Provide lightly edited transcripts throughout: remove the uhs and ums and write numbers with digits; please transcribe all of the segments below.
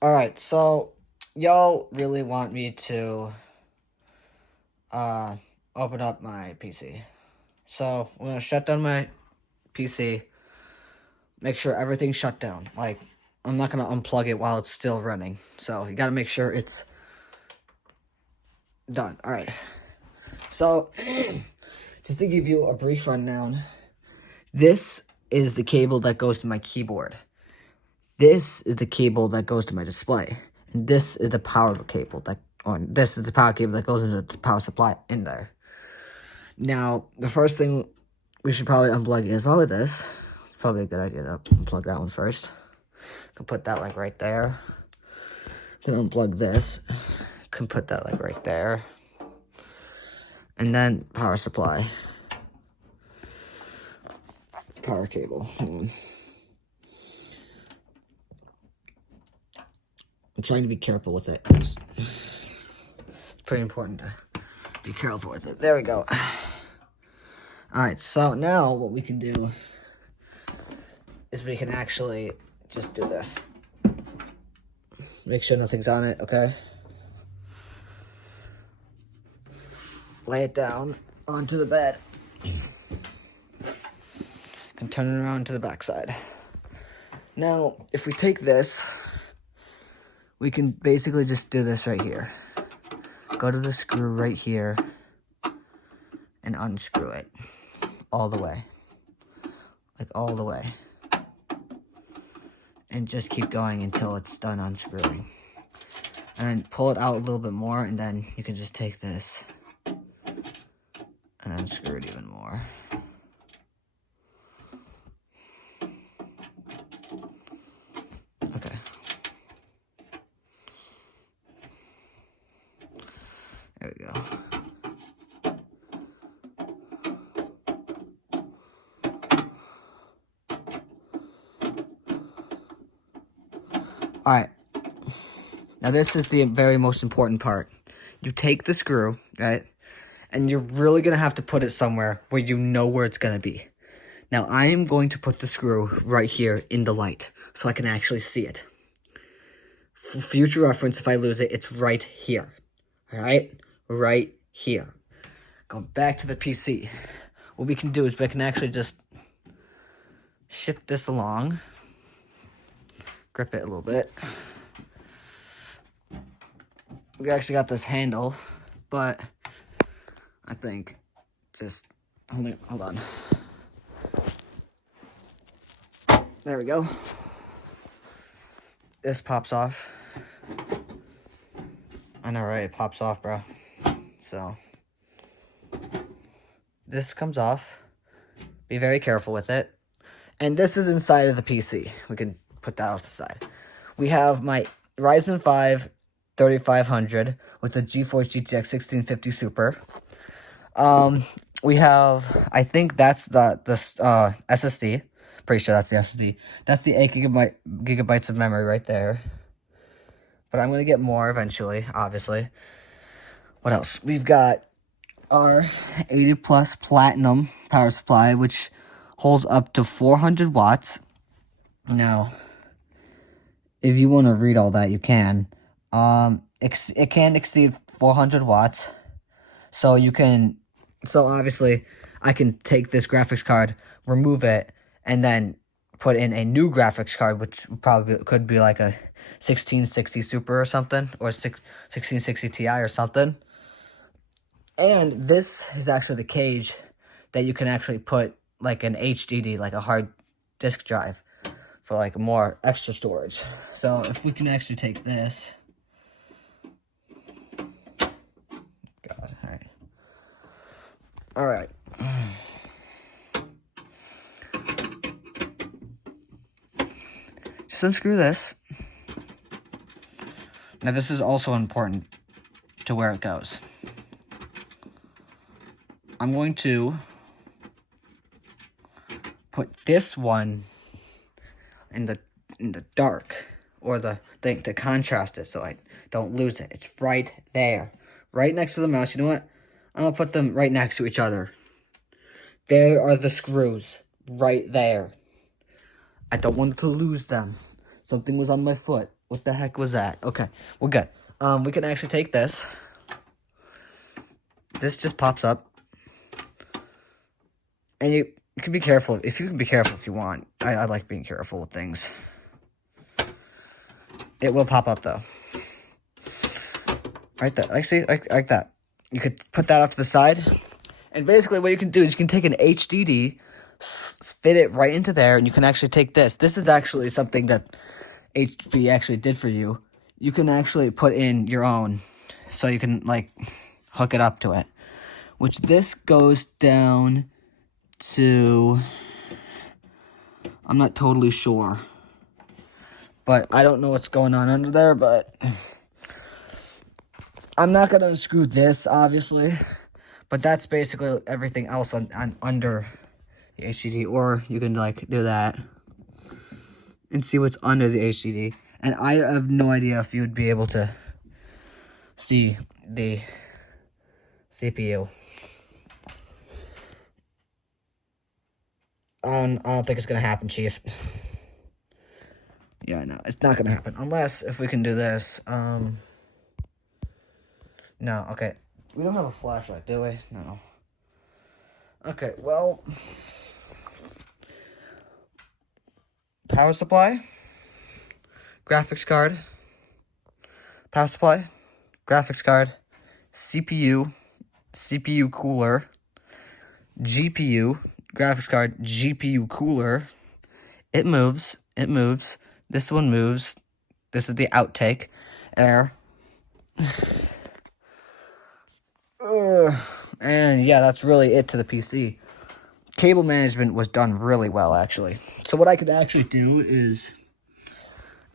Alright, so y'all really want me to open up my PC. So I'm gonna shut down my PC, make sure everything's shut down. Like, I'm not gonna unplug it while it's still running. So you gotta make sure it's done. Alright. So just to give you a brief rundown, this is the cable that goes to my keyboard. This is the cable that goes to my display. And this is the power cable this is the power cable that goes into the power supply in there. Now, the first thing we should probably unplug is probably this. It's probably a good idea to unplug that one first. Can put that like right there. Can unplug this. Can put that like right there. And then power supply. Power cable. I'm trying to be careful with it. It's pretty important to be careful with it. There we go. Alright, so now what we can do is we can actually just do this. Make sure nothing's on it, okay? Lay it down onto the bed. Can turn it around to the backside. Now, if we take this, we can basically just do this right here. Go to the screw right here and unscrew it all the way. Like all the way. And just keep going until it's done unscrewing. And then pull it out a little bit more, and then you can just take this and unscrew it even more. Okay. There we go. Alright. Now this is the very most important part. You take the screw, right? And you're really going to have to put it somewhere where you know where it's going to be. Now I am going to put the screw right here in the light so I can actually see it. For future reference, if I lose it, it's right here. Alright? Right here. Going back to the PC. What we can do is we can actually just shift this along. Grip it a little bit. We actually got this handle, but I think just hold on. There we go. This pops off. I know, right? It pops off, bro. So this comes off. Be very careful with it. And this is inside of the PC. We can put that off the side. We have my Ryzen 5 3500 with the GeForce GTX 1650 Super. We have, I think that's the SSD. Pretty sure that's the SSD. That's the 8 gigabytes of memory right there. But I'm going to get more eventually, obviously. What else? We've got our 80 plus platinum power supply, which holds up to 400 watts. Now, if you want to read all that, you can. It can exceed 400 watts. So you can, so obviously I can take this graphics card, remove it, and then put in a new graphics card, which probably could be like a 1660 Super or something, or 1660 Ti or something. And this is actually the cage that you can actually put like an HDD, like a hard disk drive, for like more extra storage. So if we can actually take this. God, alright. Alright. Just unscrew this. Now this is also important to where it goes. I'm going to put this one in the dark, or the thing to contrast it so I don't lose it. It's right there, right next to the mouse. You know what? I'm gonna put them right next to each other. There are the screws right there. I don't want to lose them, Something was on my foot. What the heck was that? Okay, we're good. We can actually take this. This just pops up. And you can be careful. If you can be careful if you want. I like being careful with things. It will pop up though. Right there. Like that. You could put that off to the side. And basically what you can do is you can take an HDD, fit it right into there, and you can actually take this. This is actually something that HP actually did for you. You can actually put in your own. So you can like hook it up to it. Which this goes down to, I'm not totally sure, but I don't know what's going on under there, but I'm not going to unscrew this, obviously, but that's basically everything else on under the HDD, or you can, like, do that and see what's under the HDD, and I have no idea if you would be able to see the CPU. I don't think it's going to happen, Chief. Yeah, no, it's not going to happen. Unless, if we can do this. No, okay. We don't have a flashlight, do we? No. Okay, well. Power supply. Graphics card. Power supply. Graphics card. CPU. CPU cooler. GPU. Graphics card, GPU cooler. It moves. It moves. This one moves. This is the outtake. Air. And yeah, that's really it to the PC. Cable management was done really well, actually. So what I could actually do is,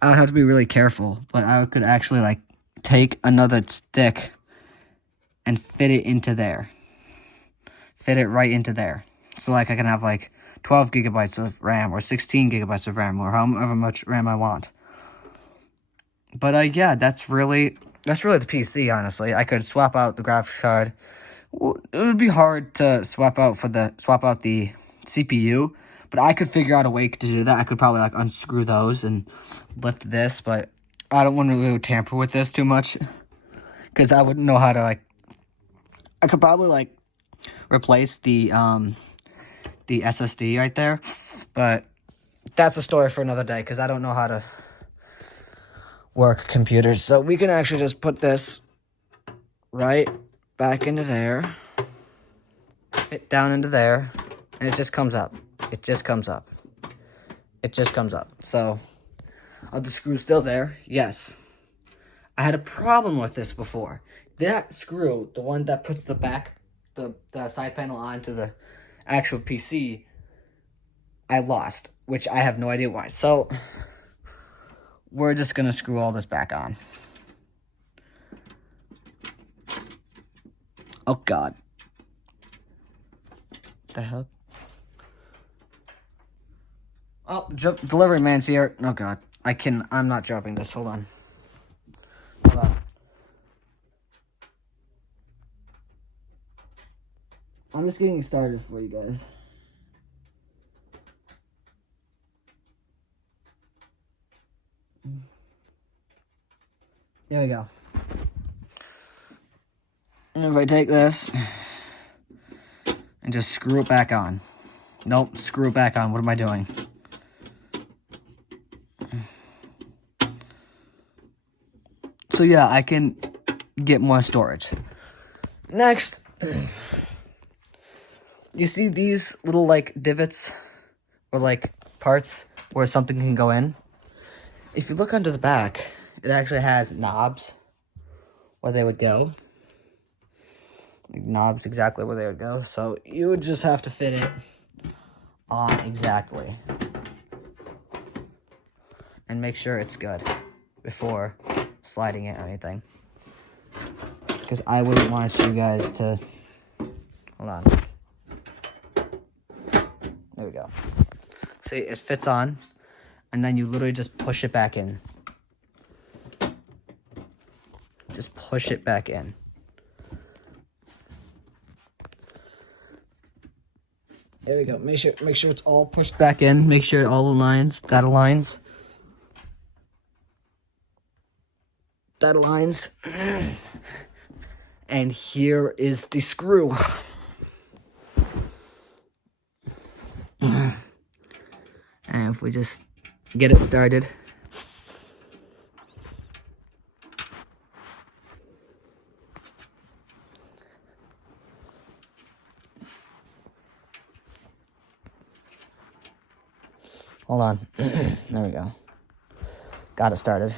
I don't have to be really careful, but I could actually like take another stick and fit it into there. Fit it right into there. So, like, I can have, like, 12 gigabytes of RAM or 16 gigabytes of RAM or however much RAM I want. But, yeah, that's really the PC, honestly. I could swap out the graphics card. It would be hard to swap out the CPU, but I could figure out a way to do that. I could probably, like, unscrew those and lift this, but I don't want to really tamper with this too much because I wouldn't know how to, like, I could probably, like, replace the SSD right there, but that's a story for another day because I don't know how to work computers. So we can actually just put this right back into there, fit down into there, and it just comes up. It just comes up. It just comes up. So are the screws still there? Yes. I had a problem with this before. That screw, the one that puts the side panel onto the actual PC, I lost, which I have no idea why. So we're just gonna screw all this back on. Oh God. What the hell? Oh, delivery man's here. Oh God. I'm not dropping this. Hold on. Hold on. I'm just getting started for you guys. There we go. And if I take this and just screw it back on. Nope, screw it back on. What am I doing? So yeah, I can get more storage. Next, you see these little like divots or like parts where something can go in? If you look under the back, it actually has knobs where they would go. Like knobs exactly where they would go. So you would just have to fit it on exactly. And make sure it's good before sliding it or anything. Because I wouldn't want you guys to... Hold on. There we go. See, it fits on. And then you literally just push it back in. Just push it back in. There we go. Make sure it's all pushed back in. Make sure it all aligns. That aligns. data lines. And here is the screw. And if we just get it started. Hold on. There we go. Got it started.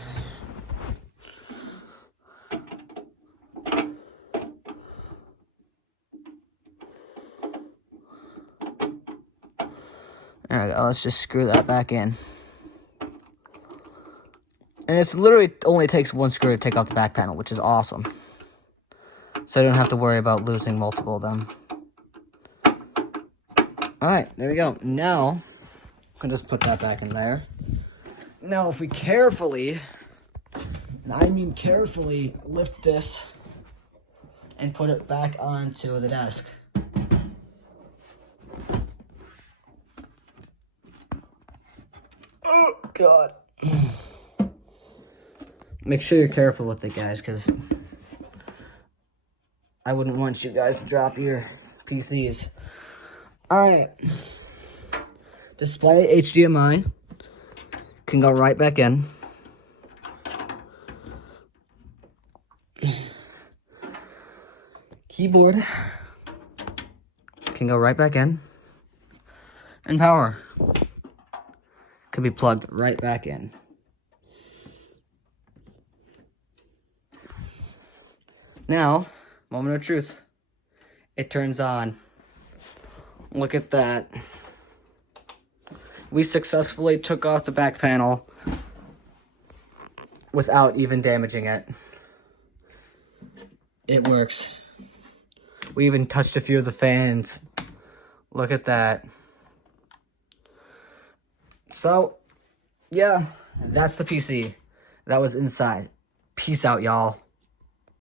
There we go. Let's just screw that back in. And it's literally only takes one screw to take out the back panel, which is awesome. So I don't have to worry about losing multiple of them. Alright, there we go. Now, I can just put that back in there. Now, if we carefully, and I mean carefully, lift this and put it back onto the desk. Oh, God. Make sure you're careful with it, guys, because I wouldn't want you guys to drop your PCs. Alright. Display HDMI can go right back in. Keyboard can go right back in. And power can be plugged right back in. Now, moment of truth. It turns on. Look at that. We successfully took off the back panel without even damaging it. It works. We even touched a few of the fans. Look at that. So, yeah, that's the PC that was inside. Peace out, y'all.